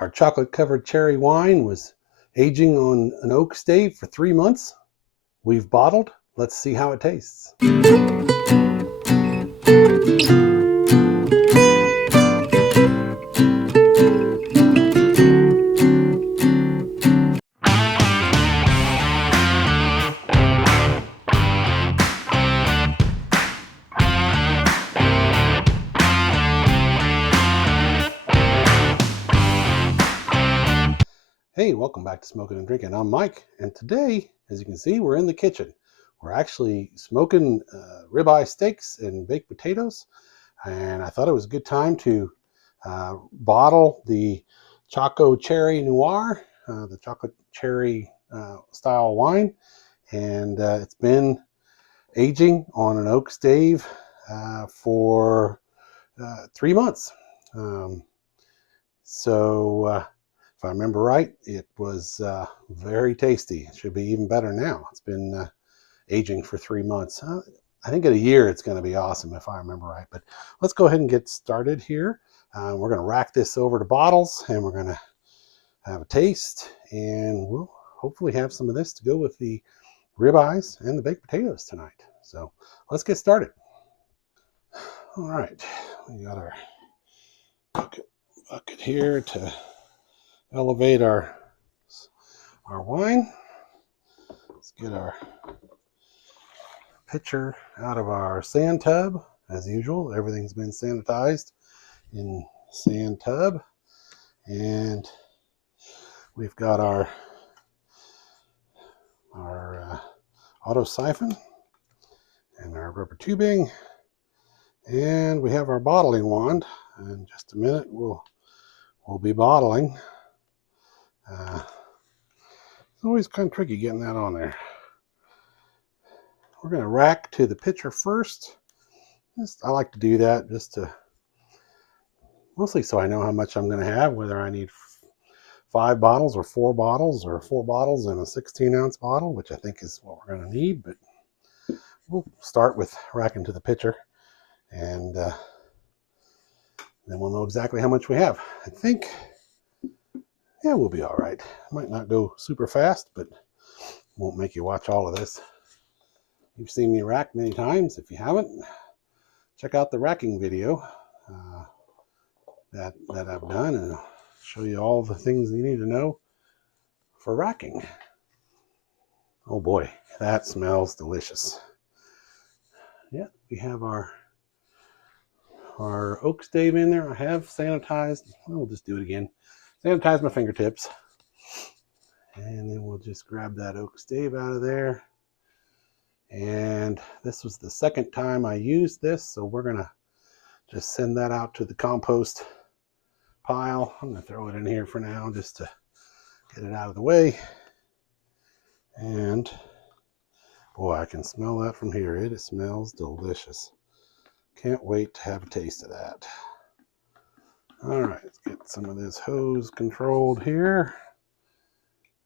Our chocolate covered cherry wine was aging on an oak stave for 3 months. We've bottled. Let's see how it tastes. Hey, welcome back to Smokin and Drinkin. I'm Mike, and today, as you can see, we're in the kitchen. We're actually smoking ribeye steaks and baked potatoes, and I thought it was a good time to bottle the Choco Cherry Noir, the chocolate cherry style wine, and it's been aging on an oak stave for 3 months. If I remember right, it was very tasty. It should be even better now. It's been aging for 3 months. I think in a year it's going to be awesome if I remember right. But let's go ahead and get started here. We're going to rack this over to bottles and we're going to have a taste. And we'll hopefully have some of this to go with the ribeyes and the baked potatoes tonight. So let's get started. All right, we got our bucket here to elevate our wine. Let's get our pitcher out of our sand tub. As usual, everything's been sanitized in sand tub. And we've got our auto siphon and our rubber tubing. And we have our bottling wand. In just a minute, we'll be bottling. It's always kind of tricky getting that on there. We're going to rack to the pitcher first. I like to do that just to, mostly so I know how much I'm going to have, whether I need 5 bottles or 4 bottles or 4 bottles in a 16-ounce bottle, which I think is what we're going to need. But we'll start with racking to the pitcher, and then we'll know exactly how much we have. I think, yeah, we'll be all right. Might not go super fast, but won't make you watch all of this. You've seen me rack many times. If you haven't, check out the racking video that I've done, and I'll show you all the things you need to know for racking. Oh boy, that smells delicious. Yeah, we have our oak stave in there. I have sanitized. We'll just do it again. Sanitize my fingertips. And then we'll just grab that oak stave out of there. And this was the second time I used this, so we're going to just send that out to the compost pile. I'm going to throw it in here for now just to get it out of the way. And boy, I can smell that from here. It smells delicious. Can't wait to have a taste of that. All right, let's get some of this hose controlled here.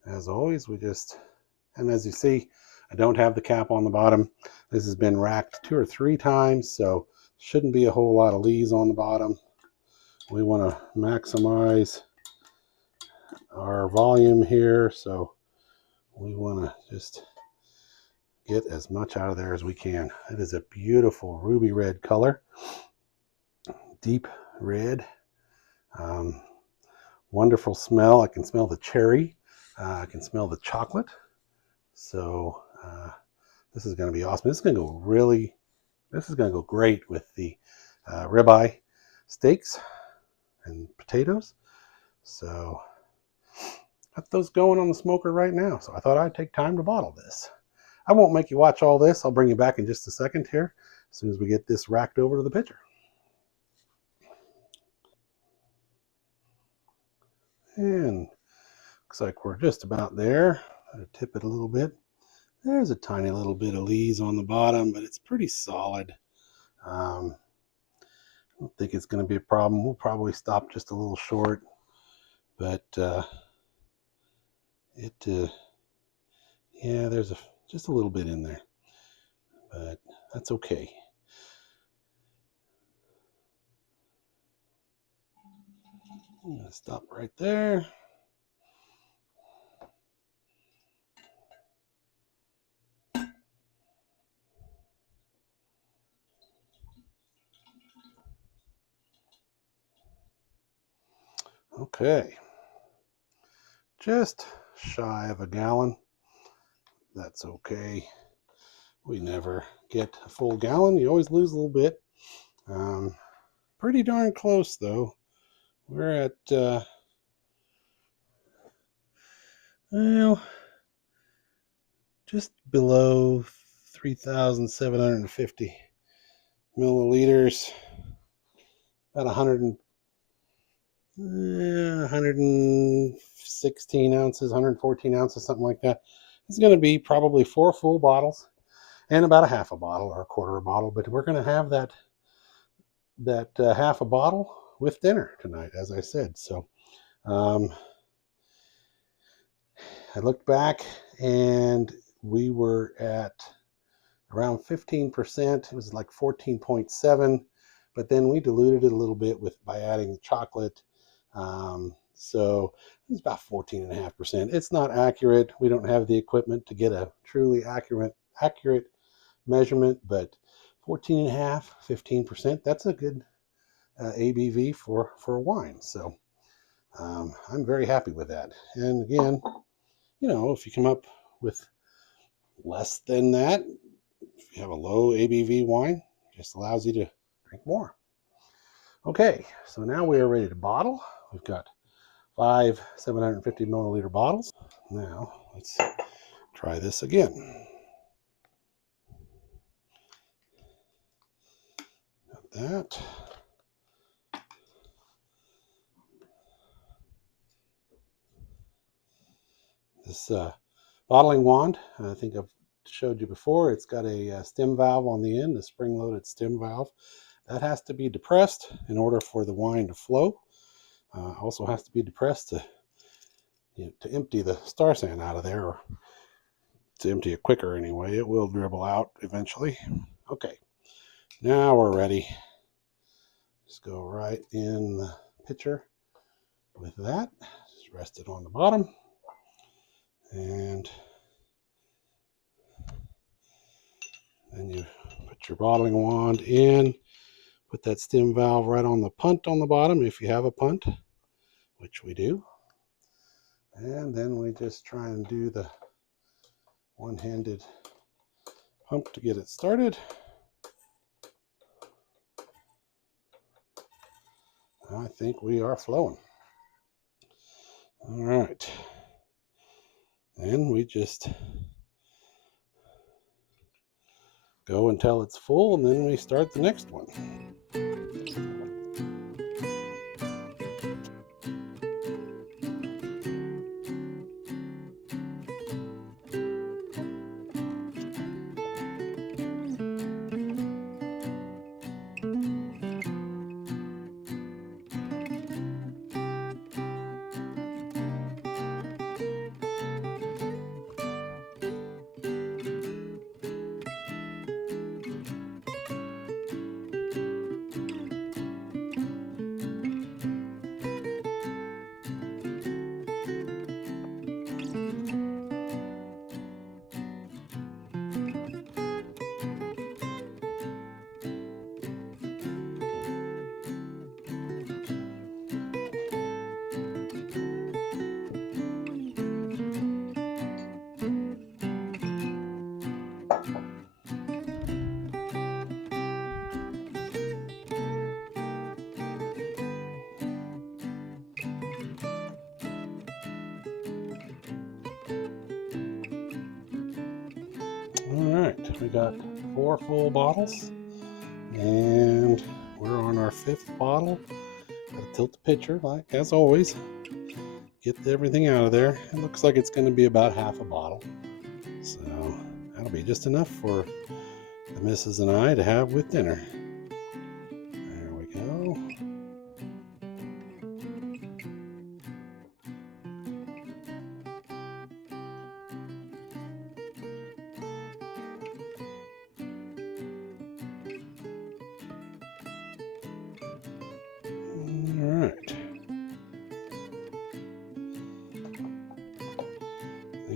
As always, and as you see, I don't have the cap on the bottom. This has been racked 2 or 3 times, so shouldn't be a whole lot of lees on the bottom. We want to maximize our volume here, so we want to just get as much out of there as we can. It is a beautiful ruby red color, deep red, wonderful smell. I can smell the cherry. I can smell the chocolate. So this is going to be awesome. This is going to go great with the ribeye steaks and potatoes. So got those going on the smoker right now. So I thought I'd take time to bottle this. I won't make you watch all this. I'll bring you back in just a second here as soon as we get this racked over to the pitcher. And looks like we're just about there. I'm going to tip it a little bit. There's a tiny little bit of lees on the bottom, but it's pretty solid. I don't think it's going to be a problem. We'll probably stop just a little short, but yeah, there's just a little bit in there, but that's okay. I'm going to stop right there. Okay. Just shy of a gallon. That's okay. We never get a full gallon. You always lose a little bit. Pretty darn close, though. We're at, well, just below 3,750 milliliters. About 116 ounces, 114 ounces, something like that. It's going to be probably 4 full bottles and about a half a bottle or a quarter of a bottle. But we're going to have that half a bottle with dinner tonight, as I said. So I looked back and we were at around 15%. It was like 14.7, but then we diluted it a little bit by adding the chocolate. So it's about 14.5%. It's not accurate. We don't have the equipment to get a truly accurate measurement, but 14.5, 15%, that's a good ABV for wine. So I'm very happy with that. And again, if you come up with less than that, if you have a low ABV wine, it just allows you to drink more. Okay, so now we are ready to bottle. We've got 5 750 milliliter bottles. Now let's try this again. Got that. This bottling wand, I think I've showed you before, it's got a stem valve on the end, a spring-loaded stem valve. That has to be depressed in order for the wine to flow. Also has to be depressed to empty the star sand out of there, or to empty it quicker anyway. It will dribble out eventually. Okay, now we're ready. Just go right in the pitcher with that. Just rest it on the bottom. And then you put your bottling wand in, put that stem valve right on the punt on the bottom if you have a punt, which we do. And then we just try and do the one-handed pump to get it started. I think we are flowing. All right. And we just go until it's full, and then we start the next one. All right, we got 4 full bottles, and we're on our 5th bottle. Gotta tilt the pitcher, like as always. Get everything out of there. It looks like it's going to be about half a bottle, so that'll be just enough for the missus and I to have with dinner. There we go. All right.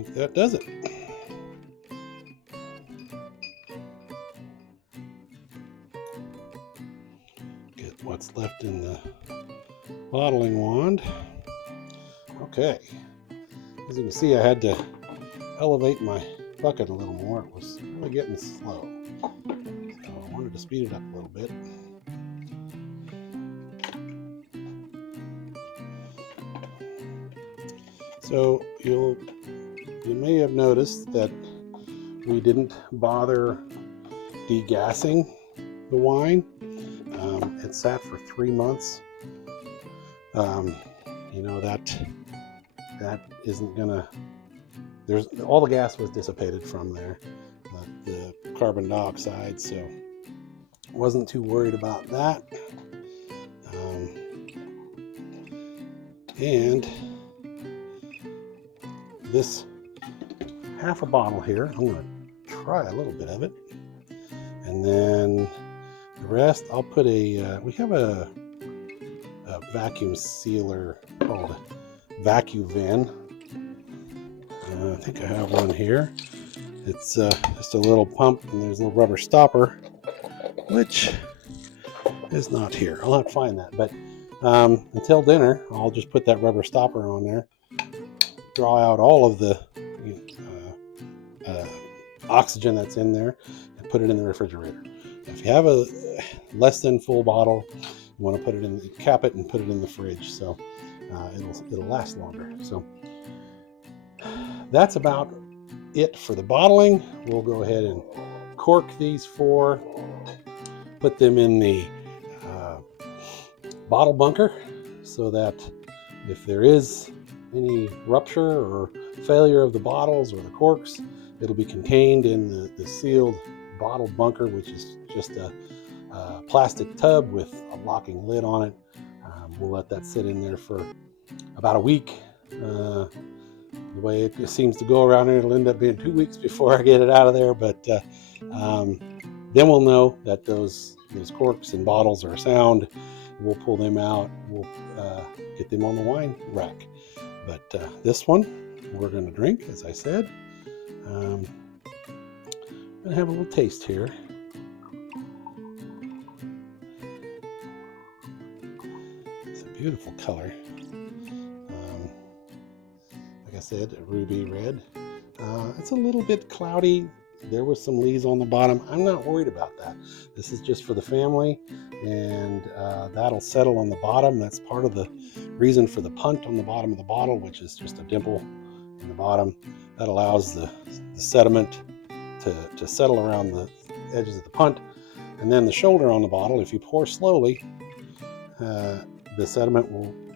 think that does it. Get what's left in the bottling wand. Okay. As you can see, I had to elevate my bucket a little more. It was really getting slow. So I wanted to speed it up a little bit. So you may have noticed that we didn't bother degassing the wine. It sat for 3 months. That isn't gonna. There's all the gas was dissipated from there, the carbon dioxide. So wasn't too worried about that. And this half a bottle here, I'm going to try a little bit of it, and then the rest I'll put we have a vacuum sealer called VacuVin. I think I have one here. It's just a little pump, and there's a little rubber stopper, which is not here. I'll have to find that, but until dinner I'll just put that rubber stopper on there, draw out all of the oxygen that's in there, and put it in the refrigerator. If you have a less than full bottle, you want to put it in, cap it and put it in the fridge, so it'll last longer. So that's about it for the bottling. We'll go ahead and cork these 4, put them in the bottle bunker, so that if there is any rupture or failure of the bottles or the corks, it'll be contained in the sealed bottle bunker, which is just a plastic tub with a locking lid on it. We'll let that sit in there for about a week. The way it seems to go around here, it'll end up being 2 weeks before I get it out of there, but then we'll know that those corks and bottles are sound. We'll pull them out. We'll get them on the wine rack. But this one we're going to drink, as I said. I'm going to have a little taste here. It's a beautiful color. Like I said, a ruby red. It's a little bit cloudy. There was some leaves on the bottom. I'm not worried about that. This is just for the family, and that'll settle on the bottom. That's part of the reason for the punt on the bottom of the bottle, which is just a dimple in the bottom. That allows the sediment to settle around the edges of the punt. And then the shoulder on the bottle, if you pour slowly, the sediment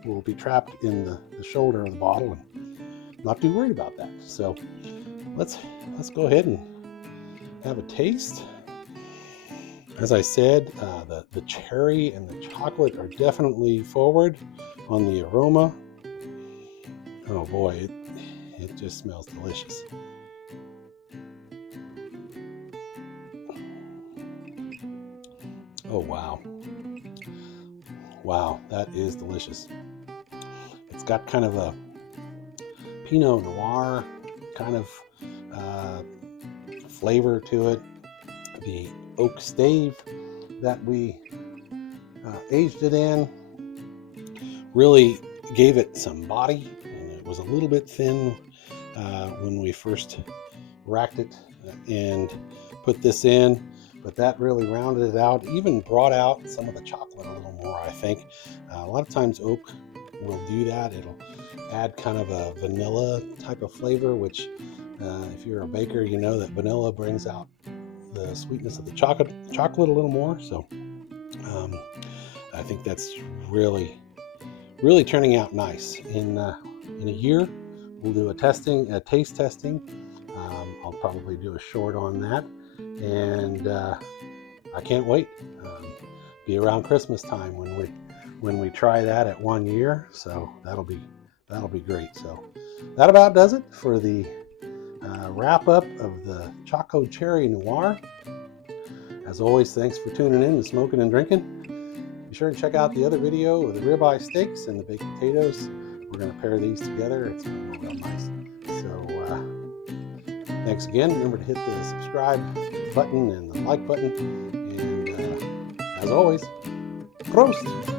will be trapped in the shoulder of the bottle, and not too worried about that. So let's go ahead and have a taste. As I said, the cherry and the chocolate are definitely forward on the aroma. Oh boy, it just smells delicious. Oh wow. Wow, that is delicious. It's got kind of a Pinot Noir kind of flavor to it. The oak stave that we aged it in really gave it some body, and it was a little bit thin when we first racked it and put this in, but that really rounded it out, even brought out some of the chocolate a little more, I think. A lot of times oak will do that. It'll add kind of a vanilla type of flavor, which if you're a baker, you know that vanilla brings out the sweetness of the chocolate a little more. So I think that's really turning out nice. In a year, we'll do a taste testing. I'll probably do a short on that, and I can't wait. Be around Christmas time when we try that at 1 year. So that'll be great. So that about does it for the wrap up of the Choco Cherry Noir. As always, thanks for tuning in to Smokin' and Drinkin'. Be sure to check out the other video of the ribeye steaks and the baked potatoes we're going to pair these together. It's going to go real nice. So thanks again. Remember to hit the subscribe button and the like button. And as always, Prost!